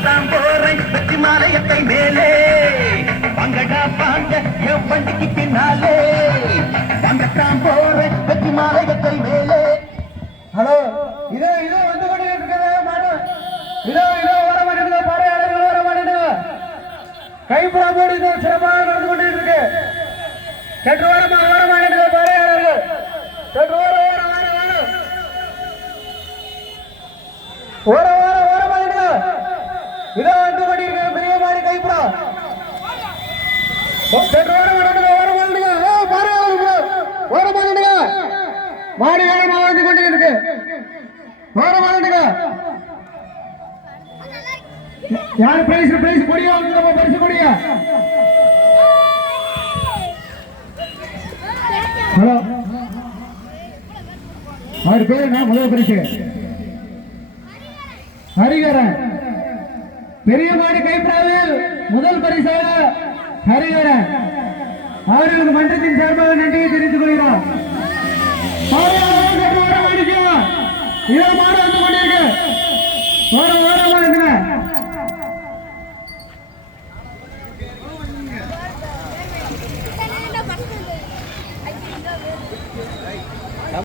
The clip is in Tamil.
பார்த்தான் போரை வெற்றி மாலையத்தை மேலே. பங்கடா பாங்க என் வண்டிக்கு பின்னாலே. பங்கட்டான் போரை வெற்றி மாலையத்தை மேலே. ஹலோ இதோ இதோ வந்து கொண்டு இருக்கிறது மாடம் இதோ இதோ வர மாட்டேங்க பார்வையாளர்கள் வர மாட்டேங்க கைப்புறா போடு இதோ சிறப்பாக நடந்து கொண்டு இருக்கு சற்று வாரமாக வர மாட்டேங்க பார்வையாளர்கள். சற்று ஓர ஓர ஓர. ஓர ஓர மாட்டேங்குது ஓ பார்வையாளர்கள் ஓர மாட்டேங்குது மாடு வேகமாக வந்து கொண்டு இருக்கு. யார் பிரைஸ் பிரைஸ் கொடியா வந்து நம்ம பரிசு கொடியா? ஹலோ. அவர் பேர் என்ன? முதல் பரிசு. ஹரிகரன் பெரிய மாடு கைப்பிராவில் முதல் பரிசாக ஹரிகரன் அவர்களுக்கு மன்றத்தின் சார்பாக நன்றியை தெரிவித்துக் கொள்கிறோம். பார்வையாளர்கள் வந்து கொண்டிருக்கிறேன்